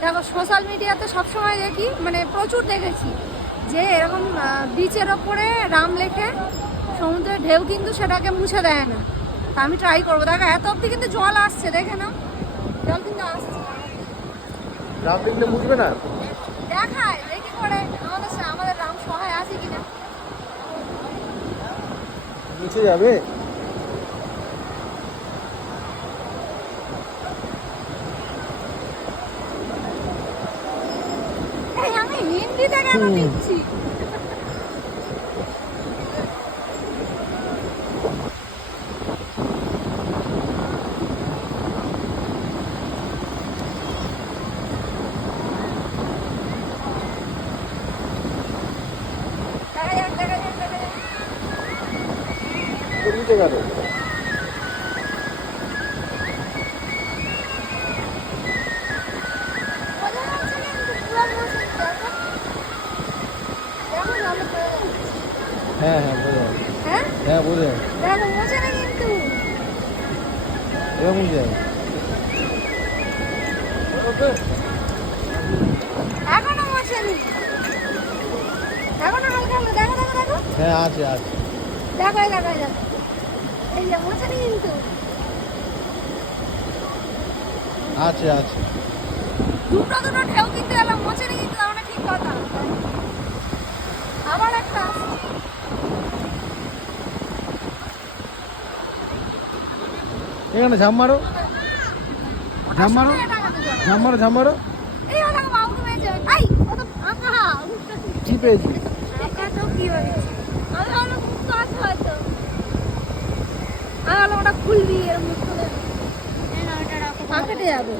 দেখো সোশ্যাল মিডিয়াতে সবসময় দেখি, মানে প্রচুর দেখেছি যে এরকম বিচের ওপরে রাম লেখে সমুদ্রের ঢেউ কিন্তু সেটাকে মুছে দেয় না। তা আমি ট্রাই করবো। দেখো এত অব্দি কিন্তু জল আসছে, দেখে নাও জল কিন্তু আসছে। রাম লিখলে মুছবে না? দেখায় দেখি করে আমাদের রাম সহায় আছে কিনা। মুছে যাবে? আমি হিন্দিতে কেন লিখছি? নিচে গেল। হ্যাঁ হ্যাঁ বোঝা যাবে। হ্যাঁ বোঝা যাবে। দেখো মোছে না কিন্তু। এবার মুছে যাবে। এখনো মোছেনি, এখনো হালকা হালকা। দেখো দেখো দেখো। হ্যাঁ আছে আছে। দেখো দেখো দেখো, এই যে মোছেনি কিন্তু। আছে আছে। দুটো দুটো ঢেউ কিন্তু এলাম, মোছেনি কিন্তু, তার মানে ঠিক কথা। আবার একটা এখানে ঝাম মারো, ঝাম মারো, ঝাম মারো, ঝাম মারো। এই ওটাকে বাবু পেয়েছে। আই কত ফাঁকা। কি পেয়েছি? ফাঁকা তো কি হয়েছে? আমি ভাবলাম মুক্ত আছে হয়তো। আমি ভাবলাম ওটা খুলবি, এর মুক্ত দেবে। না ওটা রাখো, ফাঁকাতে যাবে।